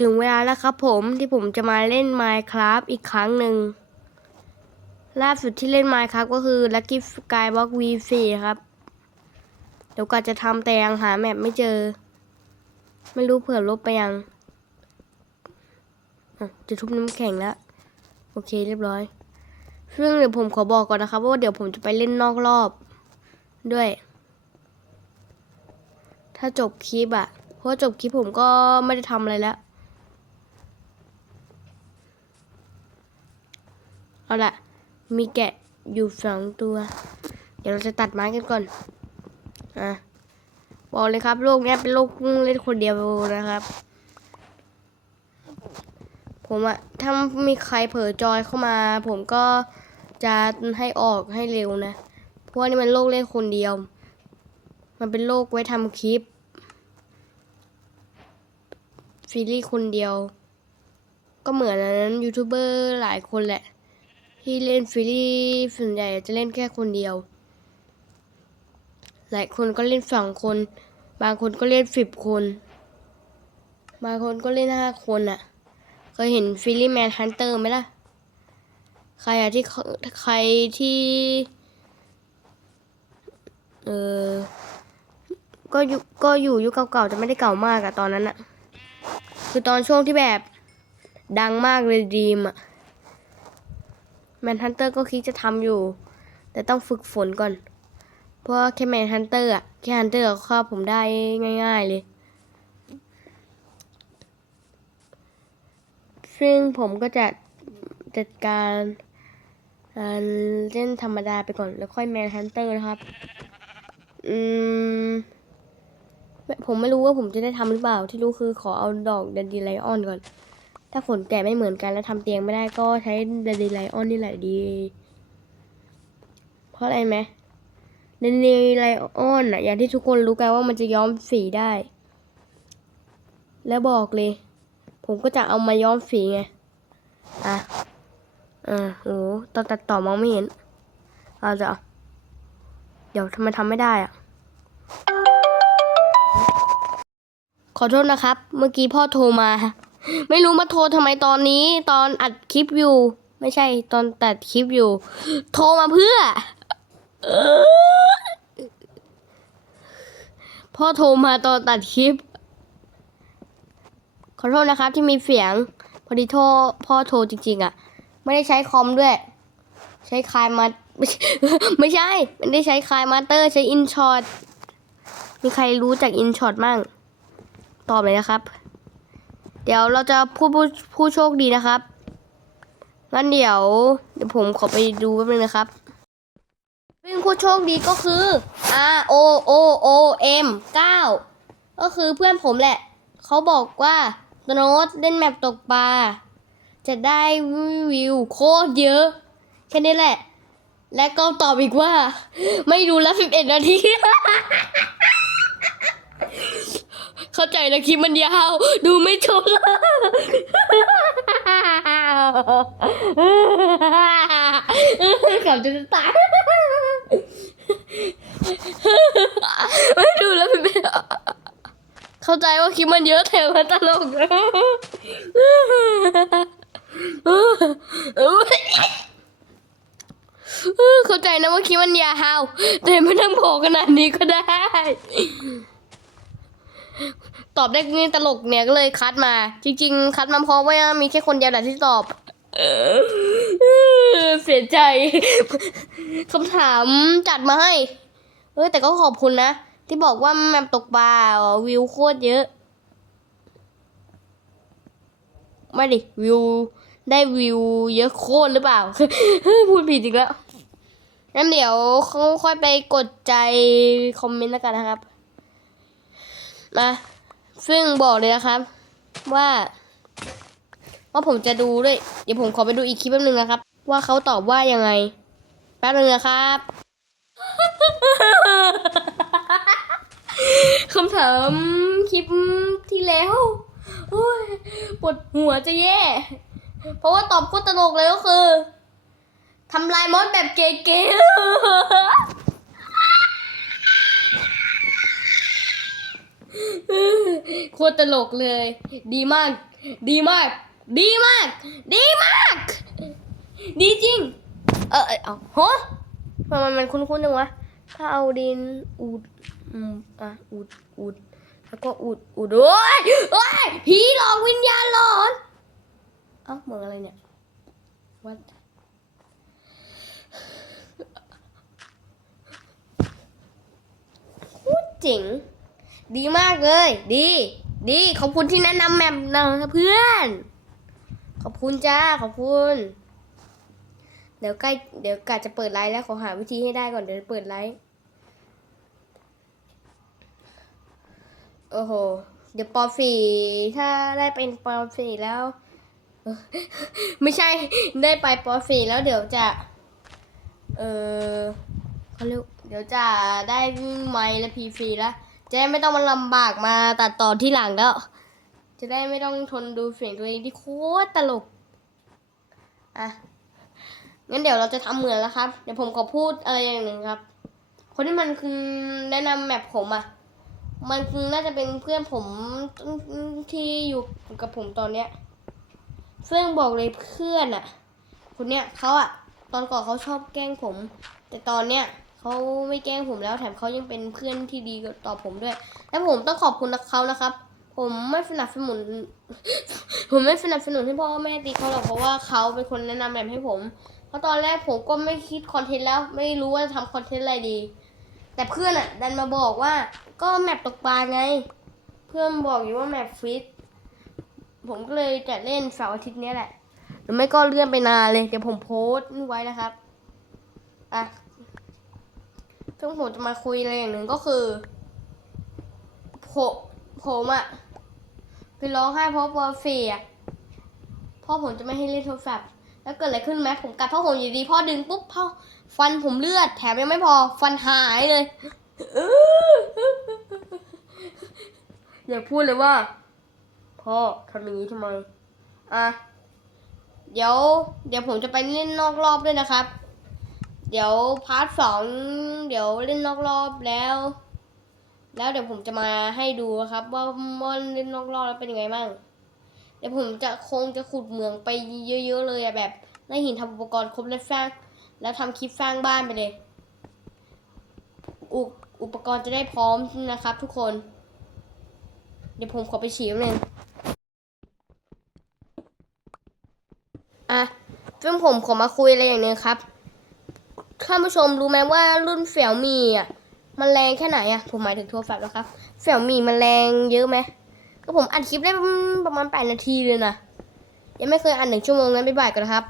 ถึงเวลาแล้วครับผมที่ผมจะมาเล่น Minecraft อีกครั้งหนึ่งล่าสุดที่เล่น Minecraft ก็คือ Lucky Skyblock V4 ครับ เดี๋ยวก็จะทำแต่ยังหาแมปไม่เจอ ไม่รู้เผื่อลบไปยัง จะทุบน้ำแข็งแล้ว โอเคเรียบร้อย ซึ่งเดี๋ยวผมขอบอกก่อนนะครับว่าเดี๋ยวผมจะไปเล่นนอกรอบ ด้วย ถ้าจบคลิปอะเพราะจบคลิปผมก็ไม่ได้ทำอะไรแล้ว เอาละมีแกะอยู่สองตัว เดี๋ยวเราจะตัดไม้กันก่อนอะบอกเลยครับโลกนี้เป็นโลกเล่นคนเดียวนะครับ ผมอะถ้ามีใครเผลอจอยเข้ามา ผมก็จะให้ออกให้เร็วนะ เพราะว่านี่มันโลกเล่นคนเดียว มันเป็นโลกไว้ทำคลิปซีรีส์คนเดียว ก็เหมือนนั้นยูทูบเบอร์หลายคนแหละ ที่เล่นซีรีส์ส่วนใหญ่จะเล่นแค่คนเดียว หลายคนก็เล่นสองคน บางคนก็เล่นสิบคน บางคนก็เล่นห้าคนอะเคยเห็นฟิลี่แมนฮันเตอร์ไหมล่ะ ใครอะที่ใครที่ เออก็อยู่ก็อยู่ยุคเก่าๆแต่ไม่ได้เก่ามากอะตอนนั้นอะคือตอนช่วงที่แบบดังมากเลยดีมอะ แมนฮันเตอร์ก็คิดจะทำอยู่ แต่ต้องฝึกฝนก่อน เพราะแค่แมนฮันเตอร์อะแค่ฮันเตอร์ก็ฆ่าผมได้ง่าย ๆเลย ซึ่งผมก็จะจัดการเล่นธรรมดาไปก่อนแล้วค่อยแมนฮันเตอร์นะครับ อืม ผมไม่รู้ว่าผมจะได้ทำหรือเปล่า ที่รู้คือขอเอาดอกเดนดีไลออนก่อน ถ้าขนแกะไม่เหมือนกัน แล้วทำเตียงไม่ได้ก็ใช้เดนดีไลออนนี่แหละดี เพราะอะไรไหมเดนดีไลออนอะอย่างที่ทุกคนรู้กันว่ามันจะย้อมสีได้ แล้วบอกเลย ผมก็จะเอามาย้อมสีไง อะอ่าโหตอนตัดต่อมองไม่เห็นเอาจะเอาเดี๋ยวทำไมทำไม่ได้อะขอโทษนะครับ เมื่อกี้พ่อโทรมา ไม่รู้มาโทรทำไมตอนนี้ตอนอัดคลิปอยู่ ไม่ใช่ตอนตัดคลิปอยู่ โทรมาเพื่ออพ่อโทรมาตอนตัดคลิป ขอโทษนะครับที่มีเสียง พอดีโทรพ่อโทรจริง ๆอะ ไม่ได้ใช้คอมด้วย ใช้คายมาไม่ใช่ ไม่ได้ใช้คายมาเตอร์ใช้อินช็อตมีใครรู้จักอินช็อตมั่ง ตอบเลยนะครับ เดี๋ยวเราจะพูดผู้ผู้โชคดีนะครับ งั้นเดี๋ยว เดี๋ยวผมขอไปดูแป๊บนึงนะครับซึ่งผู้โชคดีก็คือ R O O O M 9 ก็คือเพื่อนผมแหละ เขาบอกว่าโน้ตเล่นแมปตกปลา จะได้วิวโคตรเยอะ แค่นี้แหละ และก็ตอบอีกว่า ไม่ดูแล้วสิบเอ็ดนาที เข้าใจนะคลิปมันยาว ดูไม่จบเลยขำจนจะตายไม่ดูแล้วพี่เบลเข้าใจว่าคลิปมันเยอะแต่มันตลกนะเข้าใจนะว่าคลิปมันยาวแต่ไม่ต้องโผล่ขนาดนี้ก็ได้ ตอบได้นี่ตลกเนี่ยก็เลยคัดมา จริง ๆ คัดมาเพราะว่ามีแค่คนเดียวแหละที่ตอบเสียใจคำถามจัดมาให้ เออแต่ก็ขอบคุณนะ ที่บอกว่าแมปตกปลาวิวโคตรเยอะไม่ดิวิวได้วิวเยอะโคตรหรือเปล่า พูดผิดอีกแล้วงั้นเดี๋ยวเขาค่อยไปกดใจคอมเมนต์แล้วกันนะครับ มา ซึ่งบอกเลยนะครับ ว่า ว่าผมจะดูด้วย เดี๋ยวผมขอไปดูอีกคลิปแป๊บนึงนะครับ ว่าเขาตอบว่ายังไง แป๊บนึงนะครับคำถามคลิปที่แล้วโอ้ยปวดหัวจะแย่ เพราะว่าตอบโคตรตลกเลยก็คือทำลายมดแบบเก๋ๆ โคตรตลกเลย ดีมาก ดีมาก ดีมาก ดีมาก ดีจริงเออเออเอาฮะทำไมมันคุ้นๆจังวะ ถ้าเอาดินอุดอืมอะอุดอุดแล้วก็อุดอุดโอ้ยโอ้ยผีหลอกวิญญาณหลอนเอ้าเหมือนอะไรเนี่ย what พูดจริง ดีมากเลย ดี ดี ขอบคุณที่แนะนำแมปนะเพื่อน ขอบคุณจ้า ขอบคุณ เดี๋ยวใกล้ เดี๋ยวกะจะเปิดไลฟ์แล้วขอหาวิธีให้ได้ก่อนเดี๋ยวเปิดไลฟ์โอ้โห เดี๋ยวปอสี่ถ้าได้เป็นปอสี่แล้ว ไม่ใช่ ได้ไปปอสี่แล้วเดี๋ยวจะ เออเขาเรียกเดี๋ยวจะได้ไมค์และพีฟรีแล้ว จะได้ไม่ต้องมาลำบากมาตัดต่อที่หลังแล้ว จะได้ไม่ต้องทนดูเสียงตัวเองที่โคตรตลก อะ งั้นเดี๋ยวเราจะทำเหมือนแล้วครับ เดี๋ยวผมขอพูดอะไรอย่างหนึ่งครับ คนที่มันคือแนะนำแมปผมอะ มันคือน่าจะเป็นเพื่อนผมที่อยู่กับผมตอนเนี้ย ซึ่งบอกเลยเพื่อนอะ คนเนี้ยเขาอะ ตอนก่อนเขาชอบแกล้งผม แต่ตอนเนี้ย เขาไม่แกล้งผมแล้วแถมเขายังเป็นเพื่อนที่ดีต่อผมด้วย และผมต้องขอบคุณเขานะครับ ผมไม่สนับสนุน ผมไม่สนับสนุนให้พ่อแม่ตีเขาหรอกเพราะว่าเขาเป็นคนแนะนำแบบให้ผม เพราะตอนแรกผมก็ไม่คิดคอนเทนต์แล้ว ไม่รู้ว่าจะทำคอนเทนต์อะไรดี แต่เพื่อนอะ ดันมาบอกว่า ก็แมปตกปลาไง เพื่อนบอกอยู่ว่าแมปฟิตผมก็เลยจะเล่นเสาร์อาทิตย์นี้แหละ หรือไม่ก็เลื่อนไปนานเลย เดี๋ยวผมโพสต์ไว้นะครับ อะ ซึ่งผมจะมาคุยอะไรอย่างหนึ่งก็คือผมผมอะไปร้องไห้เพราะวอลเฟียพ่อผมจะไม่ให้เล่นโทรศัพท์แล้วเกิดอะไรขึ้นไหมผมกัดพ่อผมอยู่ดีพ่อดึงปุ๊บพ่อฟันผมเลือด แถมยังไม่พอฟันหายเลยอย่าพูดเลยว่า พ่อทำอย่างนี้ทำไม อะ เดี๋ยว เดี๋ยวผมจะไปเล่นนอกรอบด้วยนะครับ เดี๋ยวพาร์ทสองเดี๋ยวเล่นนอกรอบแล้ว แล้วเดี๋ยวผมจะมาให้ดูครับ ว่าว่าเล่นนอกรอบแล้วเป็นยังไงบ้างเดี๋ยวผมจะคงจะขุดเหมืองไปเยอะ ๆ เลยอะแบบได้หินทำอุปกรณ์ครบแล้วสร้างแล้วทำคลิปสร้างบ้านไปเลยอุปอุปกรณ์จะได้พร้อมนะครับ ทุกคน เดี๋ยวผมขอไปฉี่แป๊บนึงอะซึ่งผมขอมาคุยอะไรอย่างหนึงครับ ท่านผู้ชมรู้ไหมว่ารุ่นเสี่ยวมีอะมันแรงแค่ไหนอะผมหมายถึงโทรศัพท์แล้วครับเสี่ยวมีมันแรงเยอะไหมก็ผมอัดคลิปได้ประมาณแปดนาทีเลยนะยังไม่เคยอัดหนึ่งชั่วโมงงั้นไปบ่ายกันนะครับ